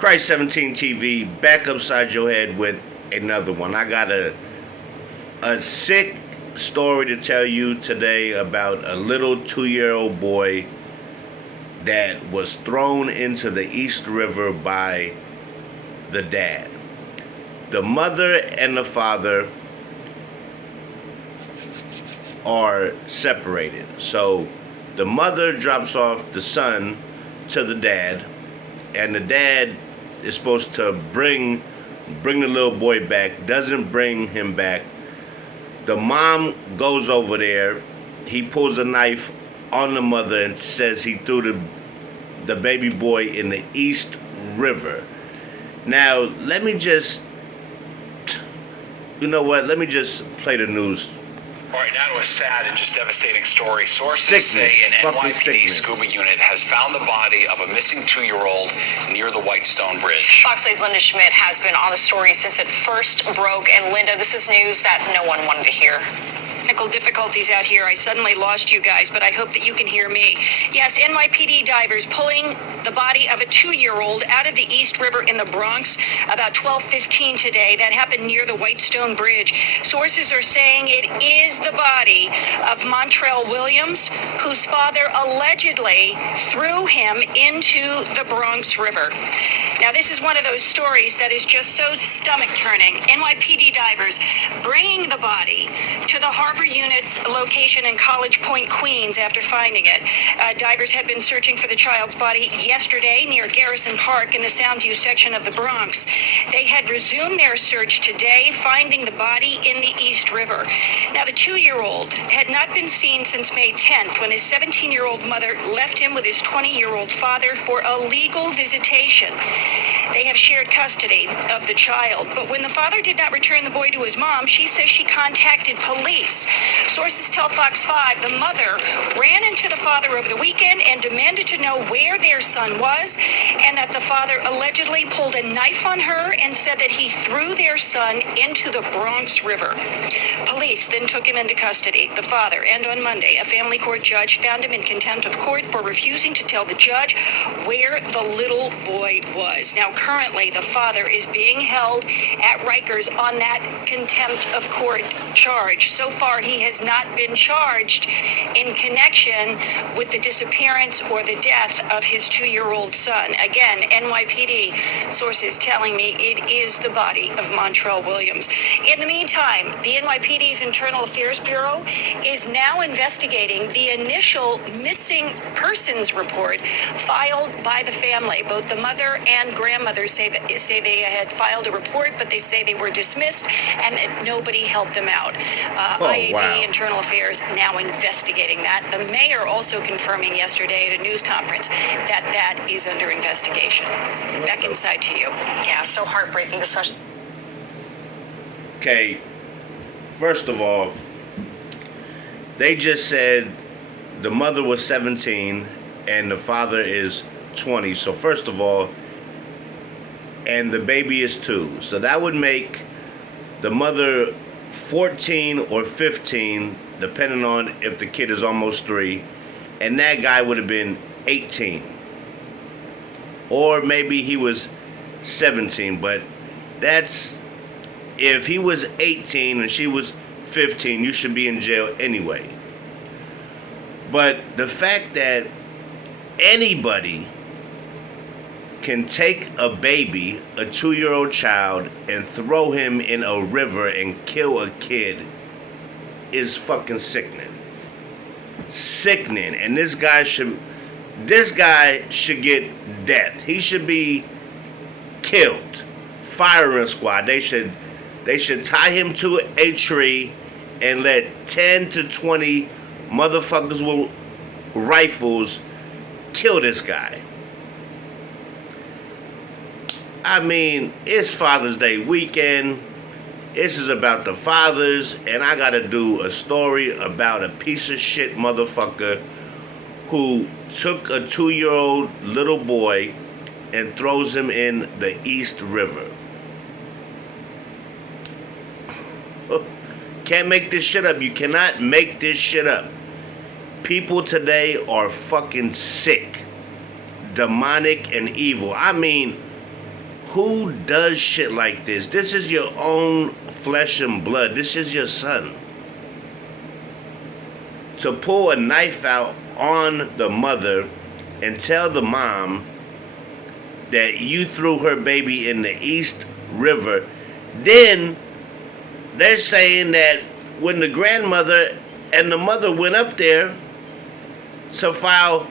Christ 17 TV back upside your head with another one. I got a sick story to tell you today about a little 2-year-old boy that was thrown into the East River by the dad. The mother and the father are separated. So the mother drops off the son to the dad, and the dad is supposed to bring the little boy back, doesn't bring him back. The mom goes over there. He pulls a knife on the mother and says he threw the baby boy in the East River. Now, let me just play the news. All right, now to a sad and just devastating story. Sources say an NYPD scuba unit has found the body of a missing 2-year-old near the Whitestone Bridge. Fox 8's Linda Schmidt has been on the story since it first broke. And Linda, this is news that no one wanted to hear. Technical difficulties out here. I suddenly lost you guys, but I hope that you can hear me. Yes, NYPD divers pulling the body of a 2-year-old out of the East River in the Bronx about 12:15 today. That happened near the Whitestone Bridge. Sources are saying it is the body of Montrell Williams, whose father allegedly threw him into the Bronx River. Now, this is one of those stories that is just so stomach-turning. NYPD divers bringing the body to the Harbor Unit's location in College Point, Queens, after finding it. Divers had been searching for the child's body yesterday near Garrison Park in the Soundview section of the Bronx. They had resumed their search today, finding the body in the East River. Now, the 2-year-old had not been seen since May 10th, when his 17-year-old mother left him with his 20-year-old father for a legal visitation. They have shared custody of the child, but when the father did not return the boy to his mom, she says she contacted police. Sources tell Fox 5 the mother ran into the father over the weekend and demanded to know where their son was, and that the father allegedly pulled a knife on her and said that he threw their son into the Bronx River. Police then took him into custody, the father, and on Monday, a family court judge found him in contempt of court for refusing to tell the judge where the little boy was. Now, currently, the father is being held at Rikers on that contempt of court charge. So far, he has not been charged in connection with the disappearance or the death of his 2-year-old son. Again, NYPD sources telling me it is the body of Montrell Williams. In the meantime, the NYPD's Internal Affairs Bureau is now investigating the initial missing persons report filed by the family. Both the mother and grandmother say they had filed a report, but they say they were dismissed and that nobody helped them out. IAB Internal Affairs now investigating that. The mayor also confirming yesterday at a news conference that that is under investigation. Back inside to you. Yeah, so heartbreaking, especially. Okay, first of all, they just said the mother was 17 and the father is 20. So first of all, and the baby is 2. So that would make the mother 14 or 15, depending on if the kid is almost 3, and that guy would have been 18. Or maybe he was 17, but that's, if he was 18 and she was 15, you should be in jail anyway. But the fact that anybody can take a baby, a 2-year-old child, and throw him in a river and kill a kid is fucking sickening. Sickening. And this guy should get death. He should be killed. Firing squad. They should tie him to a tree and let 10 to 20 motherfuckers with rifles kill this guy. I mean, it's Father's Day weekend. This is about the fathers, and I gotta do a story about a piece of shit motherfucker who took a 2-year-old little boy and throws him in the East River. Can't make this shit up. You cannot make this shit up. People today are fucking sick, demonic, and evil. I mean, Who does shit like this? This is your own flesh and blood. This is your son. To pull a knife out on the mother and tell the mom that you threw her baby in the East River. Then they're saying that when the grandmother and the mother went up there to file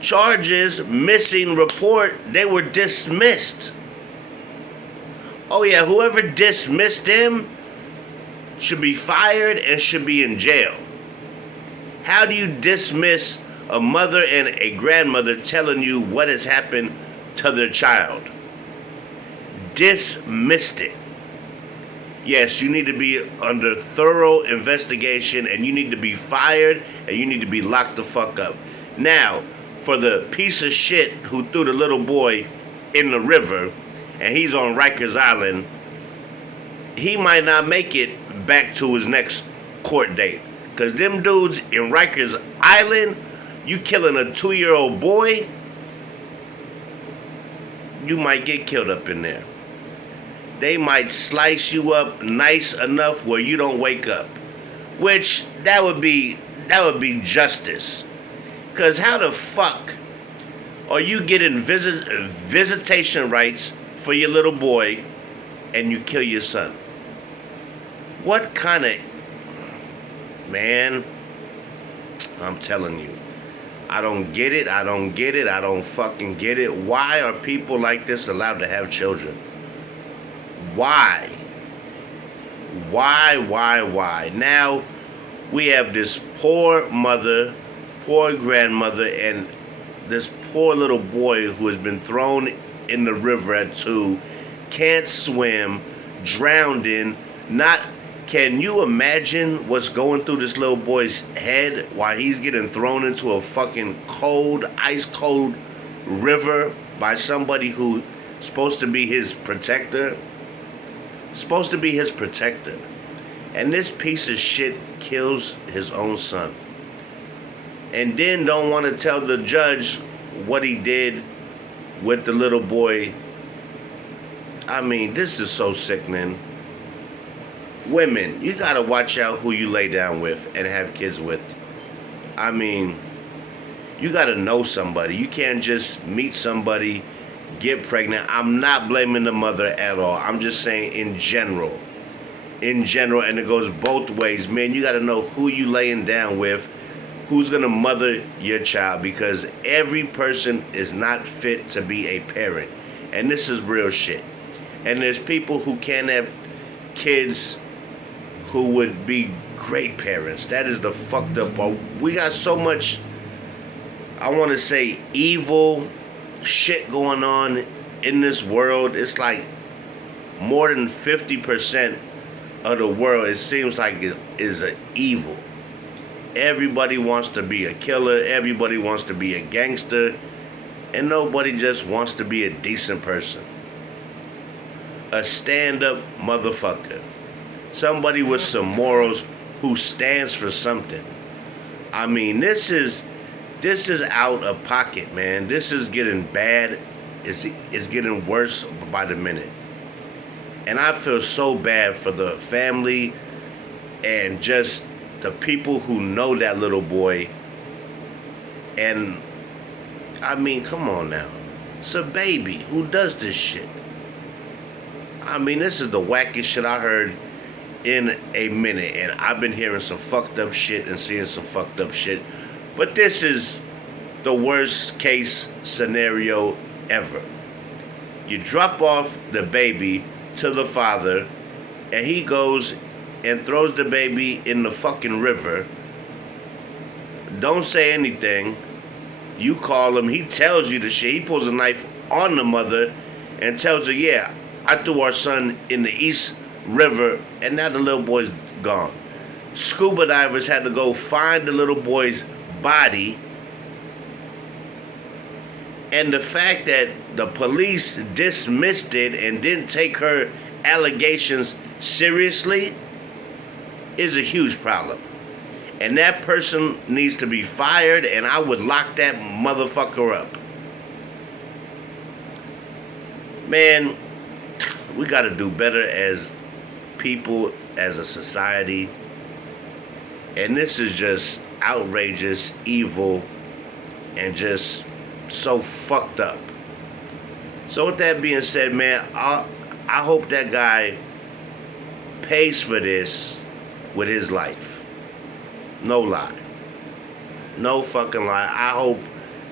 charges, missing report, they were dismissed. Oh yeah, whoever dismissed them should be fired and should be in jail. How do you dismiss a mother and a grandmother telling you what has happened to their child? Dismissed it. Yes, you need to be under thorough investigation and you need to be fired and you need to be locked the fuck up. Now, for the piece of shit who threw the little boy in the river and he's on Rikers Island, he might not make it back to his next court date. Because them dudes in Rikers Island, you killing a 2-year-old boy, you might get killed up in there. They might slice you up nice enough where you don't wake up. Which, that would be justice. Because how the fuck are you getting visitation rights for your little boy and you kill your son? What kind of... Man, I'm telling you. I don't get it. I don't get it. I don't fucking get it. Why are people like this allowed to have children? Why? Why? Now, we have this poor mother, poor grandmother, and this poor little boy who has been thrown in the river at 2, can't swim, drowned in, not... Can you imagine what's going through this little boy's head while he's getting thrown into a fucking cold, ice cold river by somebody who's supposed to be his protector? Supposed to be his protector. And this piece of shit kills his own son. And then don't want to tell the judge what he did with the little boy. I mean, this is so sickening. Women, you gotta watch out who you lay down with and have kids with. I mean, you gotta know somebody. You can't just meet somebody, get pregnant. I'm not blaming the mother at all. I'm just saying in general. In general, and it goes both ways. Man, you gotta know who you laying down with, who's gonna mother your child, because every person is not fit to be a parent. And this is real shit. And there's people who can't have kids who would be great parents. That is the fucked up part. We got so much, I want to say, evil shit going on in this world. It's like more than 50% of the world, it seems like it is an evil. Everybody wants to be a killer. Everybody wants to be a gangster. And nobody just wants to be a decent person. A stand-up motherfucker. Somebody with some morals who stands for something. I mean, this is out of pocket, man. This is getting bad. It's getting worse by the minute. And I feel so bad for the family and just the people who know that little boy. And, I mean, come on now. It's a baby. Who does this shit? I mean, this is the wackest shit I heard in a minute, and I've been hearing some fucked up shit and seeing some fucked up shit, but this is the worst case scenario ever. You drop off the baby to the father, and he goes and throws the baby in the fucking river. Don't say anything. You call him, he tells you the shit. He pulls a knife on the mother and tells her, yeah, I threw our son in the East River, and now the little boy's gone. Scuba divers had to go find the little boy's body, and the fact that the police dismissed it and didn't take her allegations seriously is a huge problem. And that person needs to be fired, and I would lock that motherfucker up. Man, We got to do better as people, as a society. And this is just outrageous, evil, and just so fucked up. So with that being said, man, I hope that guy pays for this with his life. No lie. No fucking lie. I hope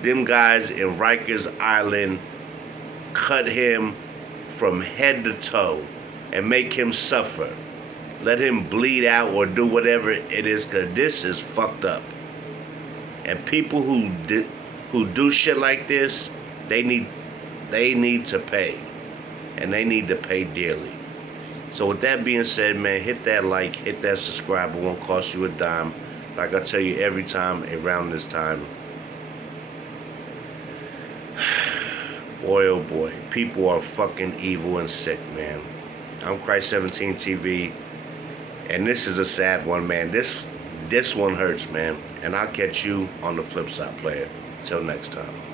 them guys in Rikers Island cut him from head to toe and make him suffer. Let him bleed out or do whatever it is, because this is fucked up. And people who do shit like this, they need to pay. And they need to pay dearly. So with that being said, man, hit that like, hit that subscribe. It won't cost you a dime. Like I tell you every time around this time. Boy, oh boy. People are fucking evil and sick, man. I'm Christ 17 TV. And this is a sad one, man. This one hurts, man. And I'll catch you on the flip side, player. Till next time.